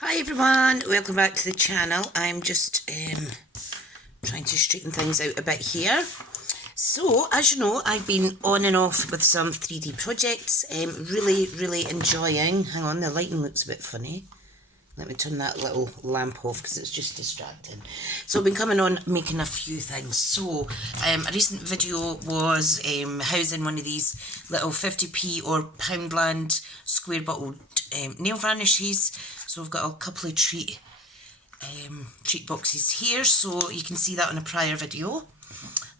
Hi everyone, welcome back to the channel. I'm just trying to straighten things out a bit here. So, as you know, I've been on and off with some 3D projects. Really enjoying. Hang on, the lighting looks a bit funny. Let me turn that little lamp off because it's just distracting. So I've been coming on making a few things. So a recent video was housing one of these little 50p or Poundland square bottled nail varnishes. So I've got a couple of treat boxes here, so you can see that on a prior video.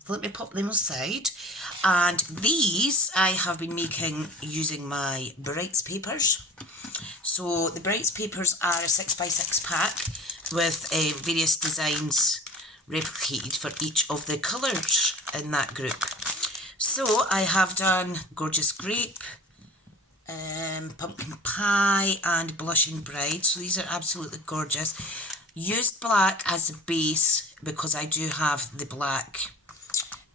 So let me pop them aside. And these I have been making using my Brights papers. So the Brights papers are a 6x6 pack with various designs replicated for each of the colours in that group. So I have done Gorgeous Grape, Pumpkin Pie and Blushing Bride. So these are absolutely gorgeous. Used black as a base because I do have the black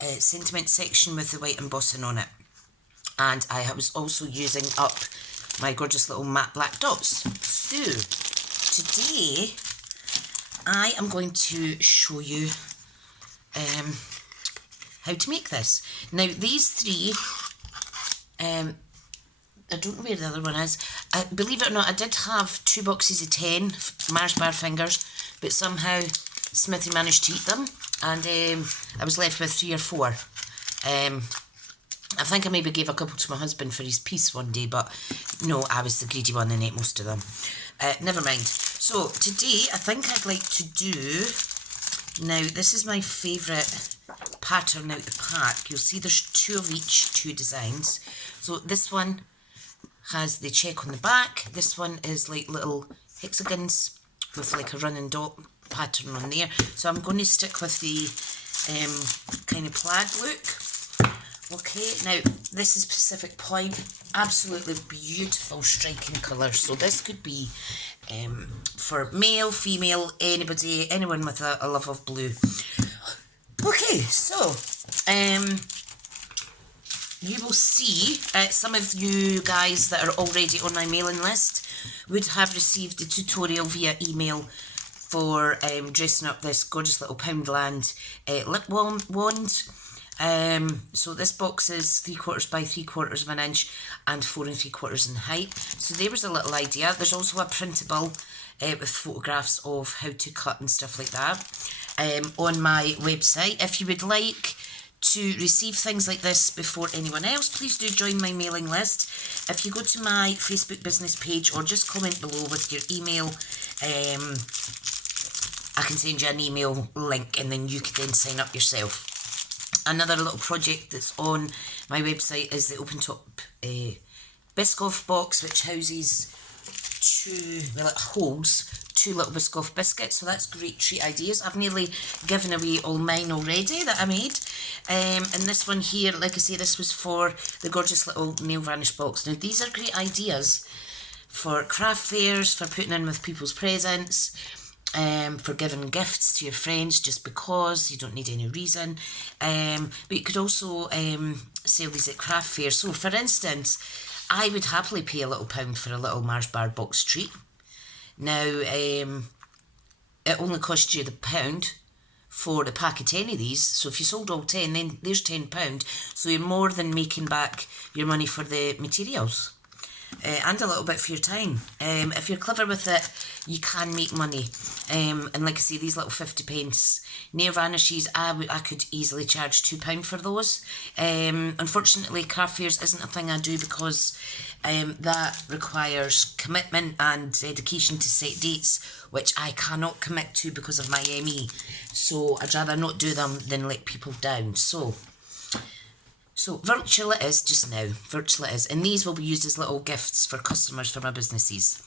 sentiment section with the white embossing on it. And I was also using up my gorgeous little matte black dots. So today I am going to show you how to make this. Now these three, I don't know where the other one is. Believe it or not, I did have 2 boxes of 10 Mars bar fingers, but somehow Smithy managed to eat them, and I was left with 3 or 4. I think I maybe gave a couple to my husband for his piece one day, but no, I was the greedy one and ate most of them. Never mind. So today I think I'd like to do, now this is my favourite pattern out the pack. You'll see there's 2 of each, 2 designs. So this one has the check on the back. This one is like little hexagons with like a running dot pattern on there. So I'm going to stick with the kind of plaid look. Okay, now this is Pacific Point, absolutely beautiful striking colour. So this could be for male, female, anybody, anyone with a love of blue. Okay, so you will see some of you guys that are already on my mailing list would have received a tutorial via email for dressing up this gorgeous little Poundland lip wand. So this box is 3/4 by 3/4 of an inch and 4 3/4 in height. So there was a little idea. There's also a printable with photographs of how to cut and stuff like that on my website. If you would like to receive things like this before anyone else, please do join my mailing list. If you go to my Facebook business page or just comment below with your email, I can send you an email link and then you can then sign up yourself. Another little project that's on my website is the open top Biscoff box, which houses 2, well, it holds 2 little Biscoff biscuits. So that's great treat ideas. I've nearly given away all mine already that I made. And this one here, like I say, this was for the gorgeous little nail varnish box. Now these are great ideas for craft fairs, for putting in with people's presents, for giving gifts to your friends just because you don't need any reason. But you could also sell these at craft fairs. So for instance, I would happily pay a little £1 for a little Mars bar box treat. Now it only costs you the £1 for the pack of 10 of these. So if you sold all 10, then there's £10. So you're more than making back your money for the materials. And a little bit for your time. If you're clever with it, you can make money. And like I say, these little 50p nail varnishes, I could easily charge £2 for those. Unfortunately, craft fairs isn't a thing I do because that requires commitment and dedication to set dates, which I cannot commit to because of my ME. So I'd rather not do them than let people down. So virtual it is just now, virtual it is. And these will be used as little gifts for customers for my businesses.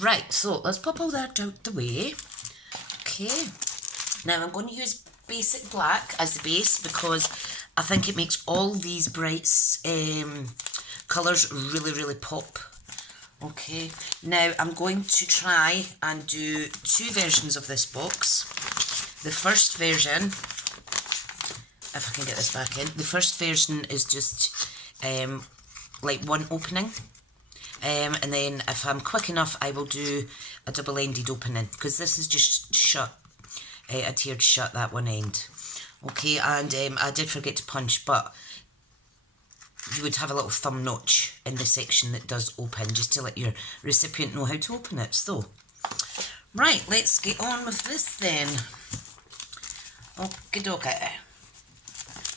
Right, so let's pop all that out the way. Okay, now I'm going to use basic black as the base because I think it makes all these Brights colours really pop. Okay, now I'm going to try and do 2 versions of this box. The first version, if I can get this back in, the first version is just like one opening. And then if I'm quick enough, I will do a double-ended opening, because this is just shut, adhered shut, that one end. Okay, and I did forget to punch, but you would have a little thumb notch in the section that does open, just to let your recipient know how to open it. So, right, let's get on with this then. Okie dokie.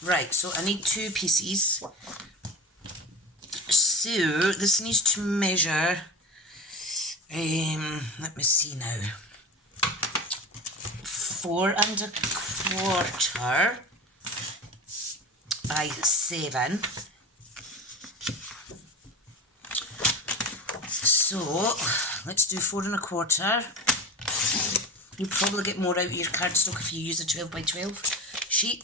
Right, so I need 2 pieces. So, this needs to measure, let me see now, 4 1/4 by 7. So, let's do 4 1/4. You'll probably get more out of your cardstock if you use a 12 by 12 sheet.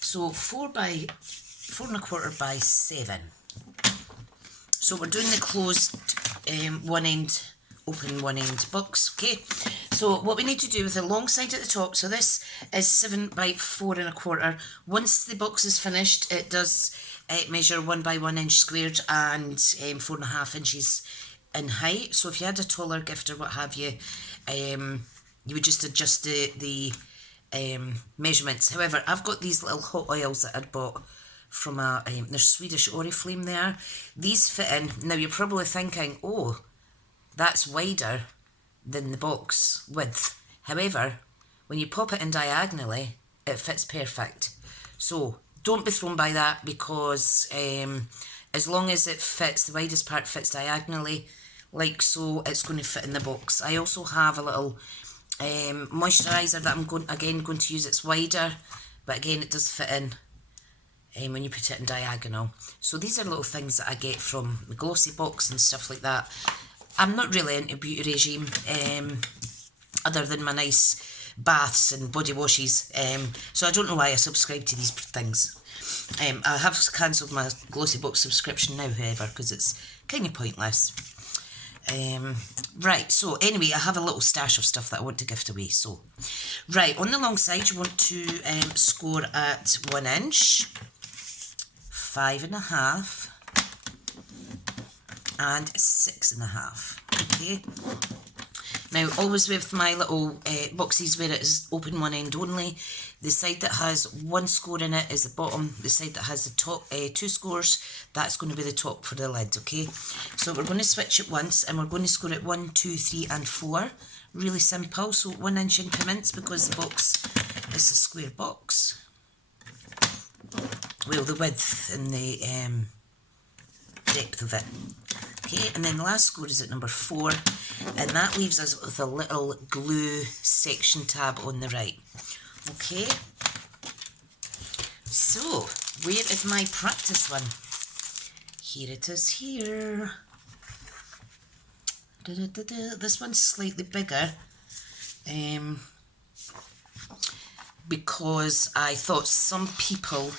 So 4 1/4 by 7. So we're doing the closed one end, open one end box, okay? So what we need to do with the long side at the top, so this is 7 by 4 1/4. Once the box is finished, it does measure 1 by 1 inch squared and 4.5 inches in height. So if you had a taller gift or what have you, you would just adjust the measurements. However, I've got these little hot oils that I'd bought from they're Swedish Oriflame there. These fit in. Now you're probably thinking, oh, that's wider than the box width. However, when you pop it in diagonally, it fits perfect. So don't be thrown by that, because as long as it fits, the widest part fits diagonally, like so, it's going to fit in the box. I also have a little moisturiser that I'm going to use. It's wider, but again it does fit in when you put it in diagonal. So these are little things that I get from the glossy box and stuff like that. I'm not really into beauty regime, other than my nice baths and body washes, so I don't know why I subscribe to these things. I have cancelled my glossy box subscription now, however, because it's kind of pointless. Right, so anyway, I have a little stash of stuff that I want to gift away. So, right, on the long side, you want to score at 1 inch, 5.5, and 6.5. Okay. Now, always with my little boxes where it is open one end only, the side that has 1 score in it is the bottom. The side that has the top 2 scores, that's going to be the top for the lid, okay? So we're going to switch it once, and we're going to score it 1, 2, 3 and 4. Really simple. So 1 inch increments, because the box is a square box. Well, the width and the depth of it. Okay, and then the last score is at number 4, and that leaves us with a little glue section tab on the right. Okay, so where is my practice one? Here it is here. This one's slightly bigger, because I thought some people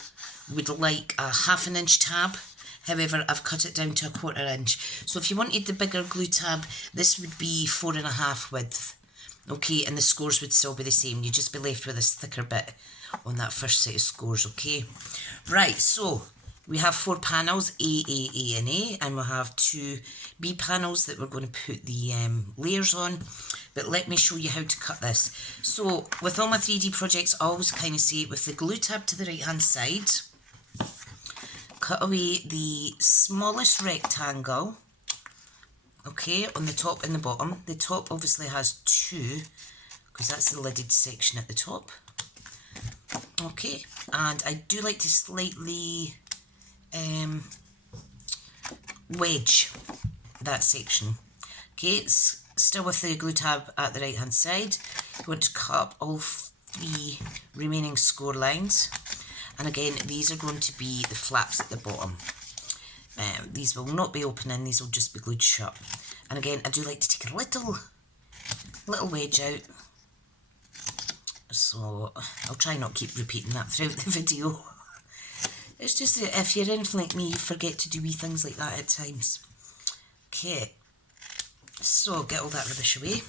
would like a 1/2 inch tab. However, I've cut it down to a 1/4 inch. So if you wanted the bigger glue tab, this would be 4.5 width. Okay, and the scores would still be the same. You'd just be left with this thicker bit on that first set of scores, okay? Right, so we have 4 panels, A, and A, and we'll have 2 B panels that we're going to put the layers on. But let me show you how to cut this. So with all my 3D projects, I always kind of say, with the glue tab to the right hand side, cut away the smallest rectangle, okay, on the top and the bottom. The top obviously has 2, because that's the lidded section at the top. Okay, and I do like to slightly wedge that section. Okay, it's still with the glue tab at the right hand side. You want to cut up all 3 remaining score lines. And again, these are going to be the flaps at the bottom. These will not be opening, these will just be glued shut. And again, I do like to take a little wedge out. So I'll try not to keep repeating that throughout the video. It's just that if you're anything like me, you forget to do wee things like that at times. Okay, so get all that rubbish away.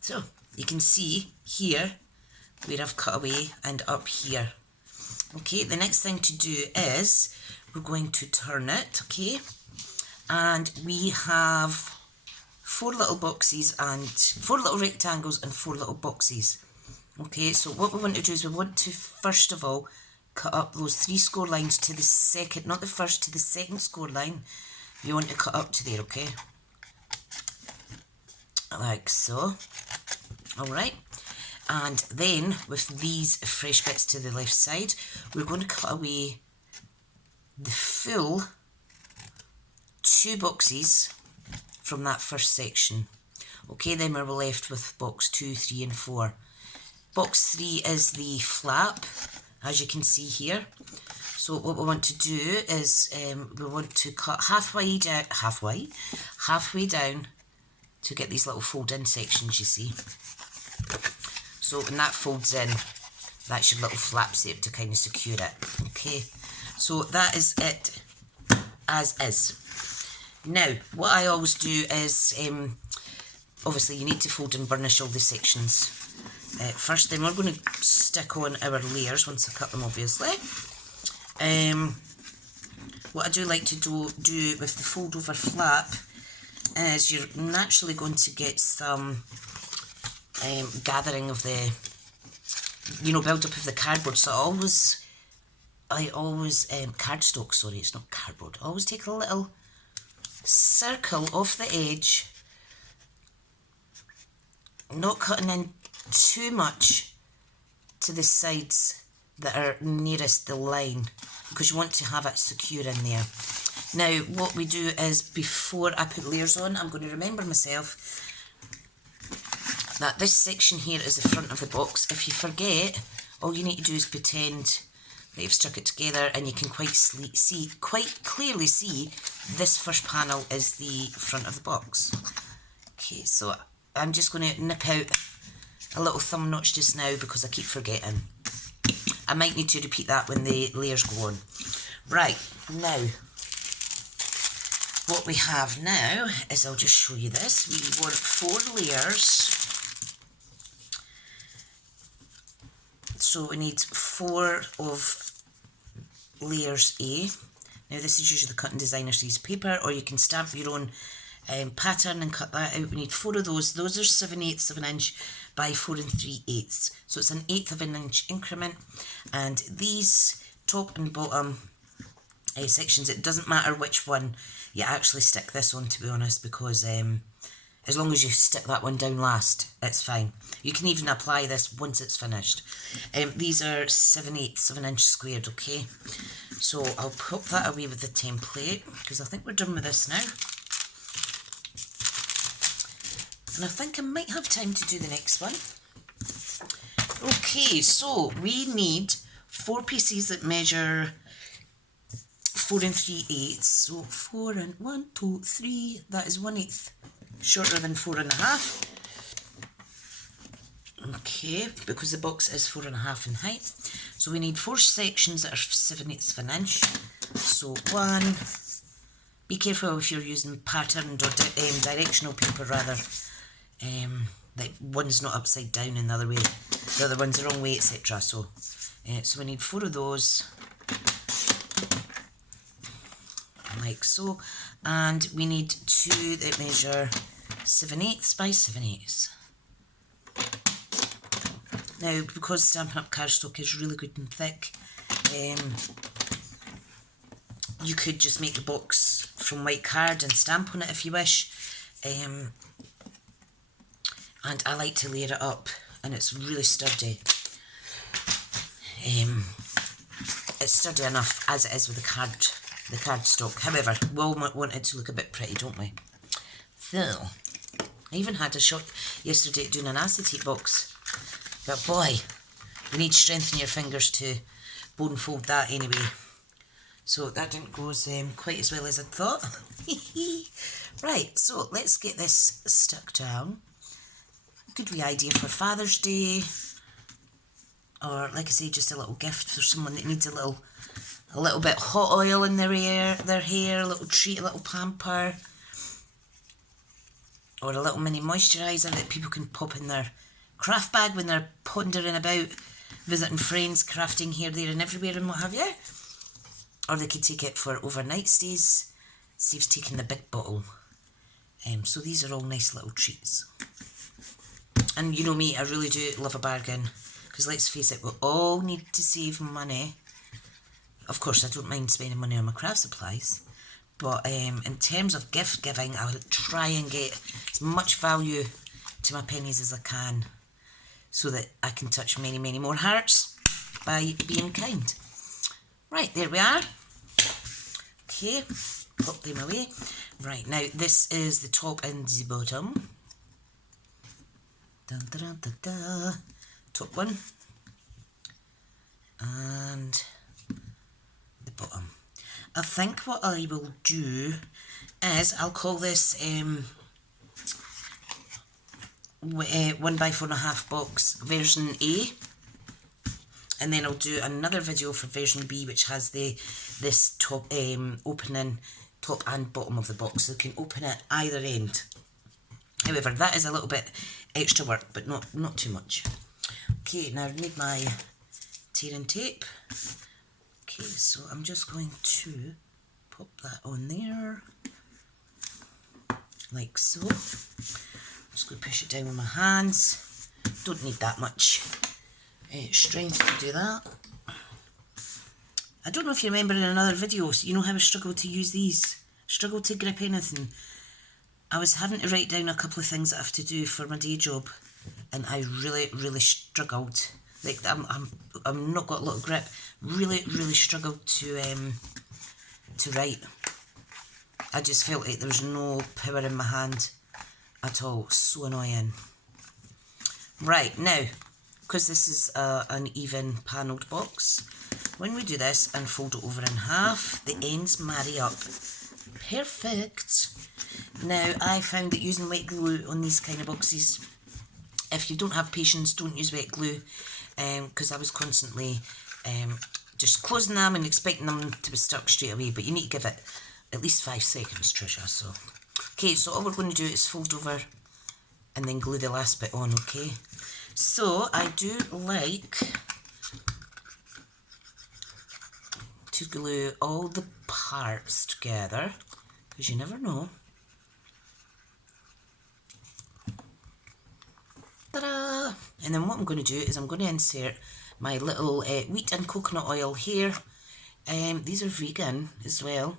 So you can see here where I've cut away and up here. Okay, the next thing to do is we're going to turn it, okay? And we have 4 little boxes and 4 little rectangles and 4 little boxes. Okay, so what we want to do is we want to first of all cut up those 3 score lines to the second, not the first, to the second score line. You want to cut up to there, okay? Like so. Alright. And then with these fresh bits to the left side, we're going to cut away the full 2 boxes from that first section. Okay, then we're left with box 2, 3 and 4. Box 3 is the flap, as you can see here. So what we want to do is we want to cut halfway down to get these little fold-in sections, you see. So when that folds in, that's your little flaps there to kind of secure it. Okay, so that is it as is. Now, what I always do is, obviously you need to fold and burnish all the sections first. Then we're going to stick on our layers once I cut them, obviously. What I do like to do with the fold over flap is you're naturally going to get some gathering of the, build up of the cardboard. So I always cardstock, sorry, it's not cardboard. I always take a little circle off the edge, not cutting in too much to the sides that are nearest the line, because you want to have it secure in there. Now what we do is, before I put layers on, I'm going to remember myself that this section here is the front of the box. If you forget, all you need to do is pretend that you've stuck it together, and you can quite clearly see this first panel is the front of the box. Okay, so I'm just going to nip out a little thumb notch just now because I keep forgetting. I might need to repeat that when the layers go on. Right, now, what we have now is, I'll just show you this. We want 4 layers. So we need 4 of layers A. Now this is usually cut in designer size paper, or you can stamp your own pattern and cut that out. We need 4 of those. Those are 7/8 of an inch by 4 3/8. So it's an 1/8 of an inch increment. And these top and bottom sections, it doesn't matter which one you actually stick this on, to be honest, because as long as you stick that one down last, it's fine. You can even apply this once it's finished. These are 7/8 of an inch squared, okay? So I'll pop that away with the template, because I think we're done with this now. And I think I might have time to do the next one. Okay, so we need 4 pieces that measure 4 3/8. So 4 and 1, 2, 3, that is 1/8 shorter than 4 1/2. Okay, because the box is 4 1/2 in height. So we need 4 sections that are 7/8 of an inch. So 1, be careful if you're using patterned or directional paper rather, like one's not upside down and the other one's the wrong way, etc. So we need 4 of those, like so, and we need 2 that measure 7/8 by 7/8. Now, because Stampin' Up cardstock is really good and thick, you could just make the box from white card and stamp on it if you wish. And I like to layer it up, and it's really sturdy. It's sturdy enough as it is with the cardstock. However, we all want it to look a bit pretty, don't we? So, I even had a shot yesterday at doing an acetate box. But boy, you need strength in your fingers to bone fold that anyway. So that didn't go quite as well as I'd thought. Right, so let's get this stuck down. Good wee idea for Father's Day, or like I say, just a little gift for someone that needs a little bit hot oil in their hair, a little treat, a little pamper, or a little mini moisturiser that people can pop in their craft bag when they're pondering about visiting friends, crafting here, there and everywhere and what have you. or they could take it for overnight stays. Saves taking the big bottle. So these are all nice little treats. And you know me, I really do love a bargain, because let's face it, we all need to save money. Of course, I don't mind spending money on my craft supplies, but in terms of gift giving, I'll try and get as much value to my pennies as I can, so that I can touch many, many more hearts by being kind. Right, there we are. Okay, pop them away. Right, now this is the top and the bottom. Dun, dun, dun, dun, dun. Top one. And the bottom. I think what I will do is I'll call this 1x4.5 box version A, and then I'll do another video for version B, which has this top opening top and bottom of the box, so you can open it either end. However, that is a little bit extra work, but not too much. Okay, now I've made my tearing tape. Okay, so I'm just going to pop that on there, like so. I'm just going to push it down with my hands. Don't need that much strength to do that. I don't know if you remember in another video, you know how I struggled to use these? Struggled to grip anything. I was having to write down a couple of things that I have to do for my day job, and I really struggled. Like I'm not got a lot of grip. Really struggled to write. I just felt like there was no power in my hand at all. So annoying. Right, now, because this is an even panelled box, when we do this and fold it over in half, the ends marry up. Perfect. Now, I found that using wet glue on these kind of boxes, if you don't have patience, don't use wet glue, because I was constantly just closing them and expecting them to be stuck straight away, but you need to give it at least 5 seconds, Tricia. So, okay, so all we're going to do is fold over and then glue the last bit on, okay? So, I do like to glue all the parts together, because you never know. Ta-da! And then what I'm going to do is I'm going to insert my little wheat and coconut oil here. These are vegan as well,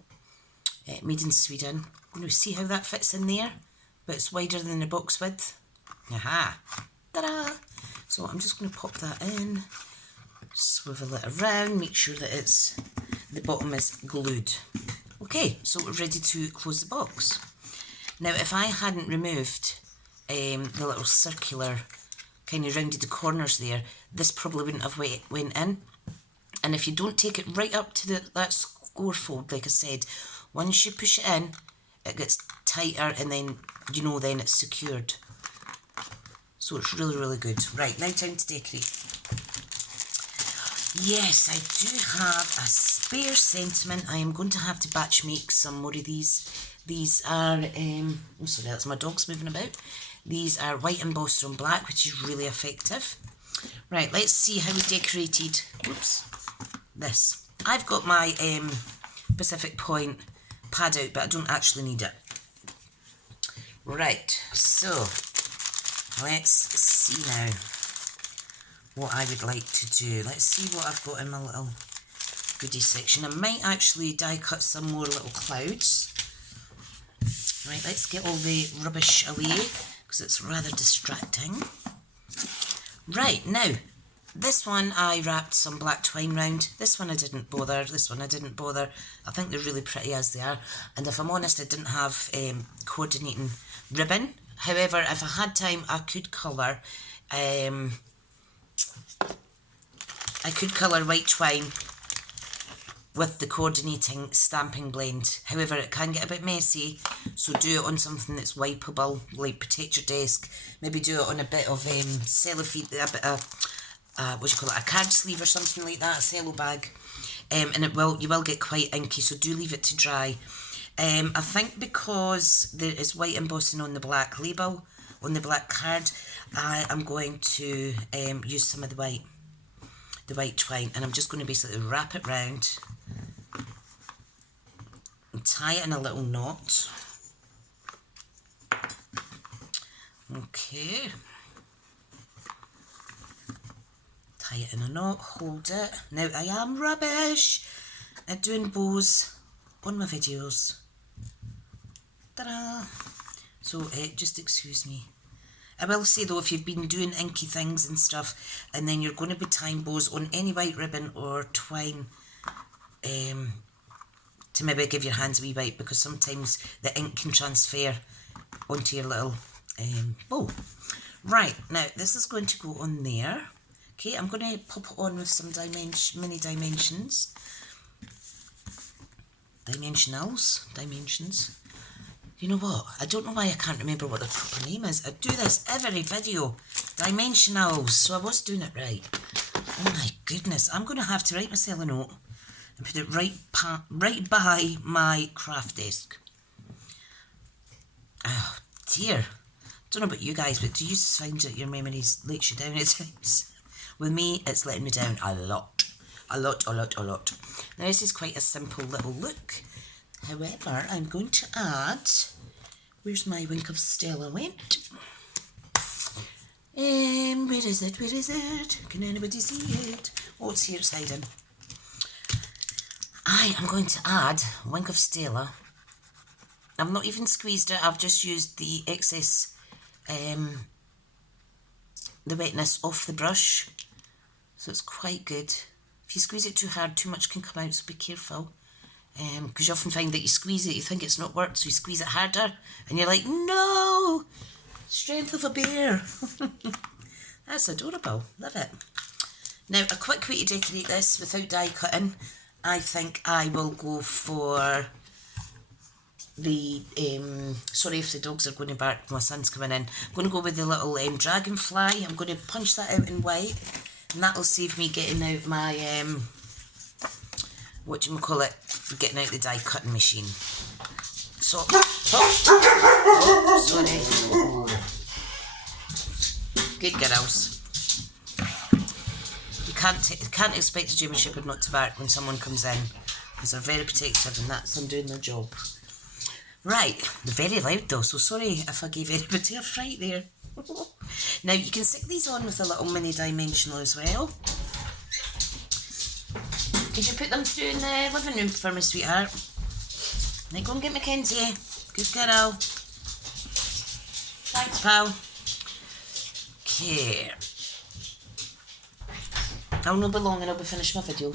made in Sweden. I'm going to see how that fits in there, but it's wider than the box width. Aha! Ta-da! So I'm just going to pop that in, swivel it around, make sure that the bottom is glued. Okay, so we're ready to close the box. Now, if I hadn't removed the little circular kind of rounded the corners there, this probably wouldn't have went in. And if you don't take it right up to that score fold, like I said, once you push it in, it gets tighter, and then then it's secured. So it's really good. Right, now time to decorate. Yes, I do have a spare sentiment. I am going to have to batch make some more of these. These are, oh sorry, that's my dogs moving about. These are white embossed on black, which is really effective. Right, let's see how we decorated, this. I've got my Pacific Point pad out, but I don't actually need it. Right, so let's see now what I would like to do. Let's see what I've got in my little goodie section. I might actually die cut some more little clouds. Right, let's get all the rubbish away, because it's rather distracting. Right, now, this one I wrapped some black twine round. This one I didn't bother. This one I didn't bother. I think they're really pretty as they are. And if I'm honest, I didn't have coordinating ribbon. However, if I had time, I could colour white twine with the coordinating stamping blend. However, it can get a bit messy, so do it on something that's wipeable, like protect your desk. Maybe do it on a bit of cellophane, a bit of a card sleeve or something like that, a cello bag, and you will get quite inky, so do leave it to dry. I think because there is white embossing on the black label, on the black card, I am going to use some of the white twine, and I'm just going to basically wrap it round tie it in a little knot. Okay. Tie it in a knot, hold it. Now I am rubbish at doing bows on my videos. Ta-da! So just excuse me. I will say though, if you've been doing inky things and stuff, and then you're going to be tying bows on any white ribbon or twine, to maybe give your hands a wee bite, because sometimes the ink can transfer onto your little bow. Right, now this is going to go on there. Okay, I'm going to pop it on with some mini dimensions. Dimensions. You know what? I don't know why I can't remember what the proper name is. I do this every video. Dimensionals. So I was doing it right. Oh my goodness. I'm going to have to write myself a note and put it right by my craft desk. Oh dear. Don't know about you guys, but do you find that your memories let you down at times? With me, it's letting me down a lot. A lot. Now this is quite a simple little look. However, I'm going to add, where's my wink of Stella went? Where is it? Can anybody see it? Oh, it's here, it's hiding. I am going to add wink of Stella. I've not even squeezed it, I've just used the excess, the wetness off the brush. So it's quite good. If you squeeze it too hard, too much can come out, so be careful. Because you often find that you squeeze it, you think it's not worked, so you squeeze it harder, and you're like, no! Strength of a bear. That's adorable. Love it. Now, a quick way to decorate this without die cutting, I think I will go for the, sorry if the dogs are going to bark, my son's coming in. I'm going to go with the little dragonfly. I'm going to punch that out in white, and that'll save me getting out my, getting out the die cutting machine. So, sorry. Good girls. You can't expect a German Shepherd not to bark when someone comes in, because they're very protective, and that's them doing their job. Right, they're very loud though, so sorry if I gave anybody a fright there. Now you can stick these on with a little mini dimensional as well. Could you put them through in the living room for me, sweetheart? Now go and get Mackenzie. Good girl. Thanks, pal. Okay. I'll not be long and I'll be finished my video.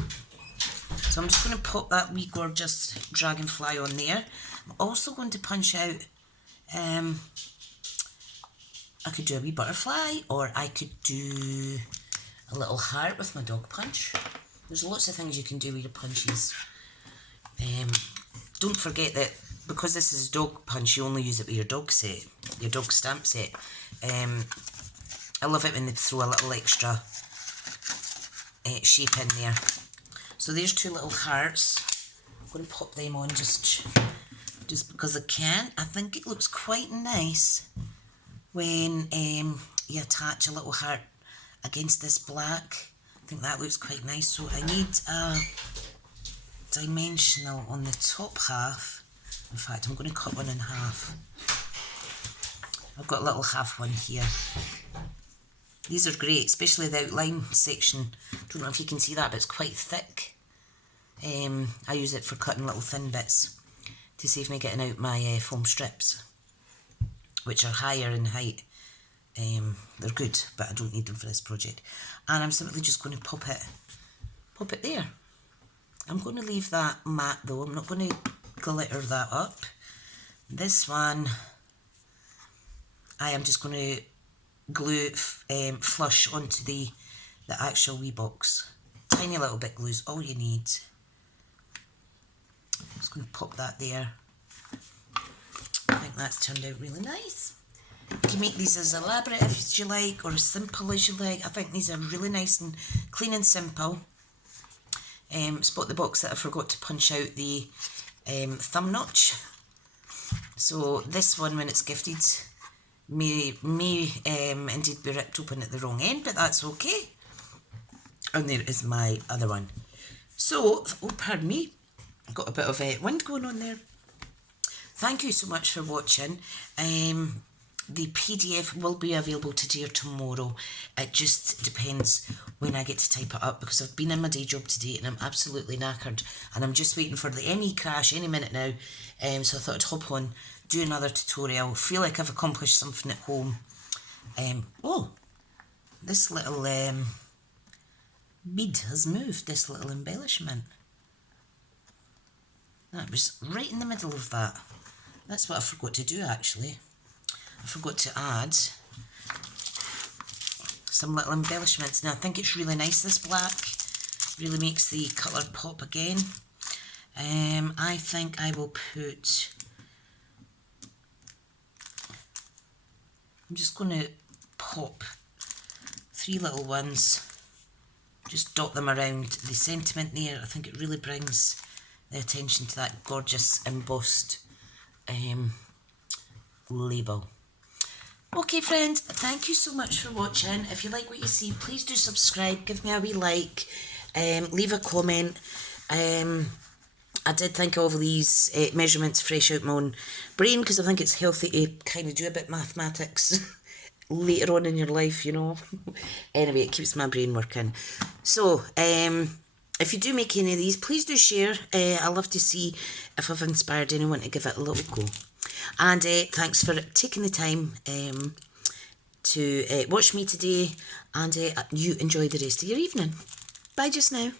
So I'm just going to pop that wee gorgeous dragonfly on there. I'm also going to punch out, I could do a wee butterfly, or I could do a little heart with my dog punch. There's lots of things you can do with your punches. Don't forget that because this is dog punch, you only use it with your dog set, your dog stamp set. I love it when they throw a little extra shape in there. So there's two little hearts. I'm going to pop them on just because I can. I think it looks quite nice when you attach a little heart against this black. I think that looks quite nice. So I need a dimensional on the top half. In fact, I'm going to cut one in half. I've got a little half one here. These are great, especially the outline section. Don't know if you can see that, but it's quite thick. I use it for cutting little thin bits to save me getting out my foam strips, which are higher in height. They're good, but I don't need them for this project. And I'm simply just going to pop it there. I'm going to leave that matte though. I'm not going to glitter that up. This one, I am just going to glue flush onto the actual wee box. Tiny little bit glue is all you need. I'm just going to pop that there. I think that's turned out really nice. You can make these as elaborate as you like, or as simple as you like. I think these are really nice and clean and simple. Spot the box that I forgot to punch out the thumb notch. So this one, when it's gifted, may indeed be ripped open at the wrong end, but that's okay. And there is my other one. So, oh pardon me, I've got a bit of wind going on there. thank you so much for watching. The PDF will be available today or tomorrow. It just depends when I get to type it up, because I've been in my day job today and I'm absolutely knackered, and I'm just waiting for the ME crash any minute now. So I thought I'd hop on, do another tutorial, feel like I've accomplished something at home. Oh, this little bead has moved, this little embellishment. That was right in the middle of that. That's what I forgot to do actually. I forgot to add some little embellishments. Now I think it's really nice, this black. Really makes the colour pop again. I think I will put... I'm just going to pop 3 little ones. Just dot them around the sentiment there. I think it really brings the attention to that gorgeous embossed label. Okay friends, thank you so much for watching. If you like what you see, please do subscribe, give me a wee like, leave a comment. I did think of these measurements fresh out my own brain, because I think it's healthy to kind of do a bit of mathematics later on in your life, you know. Anyway, it keeps my brain working. So, if you do make any of these, please do share. I love to see if I've inspired anyone to give it a little go. And thanks for taking the time to watch me today, and you enjoy the rest of your evening. Bye just now.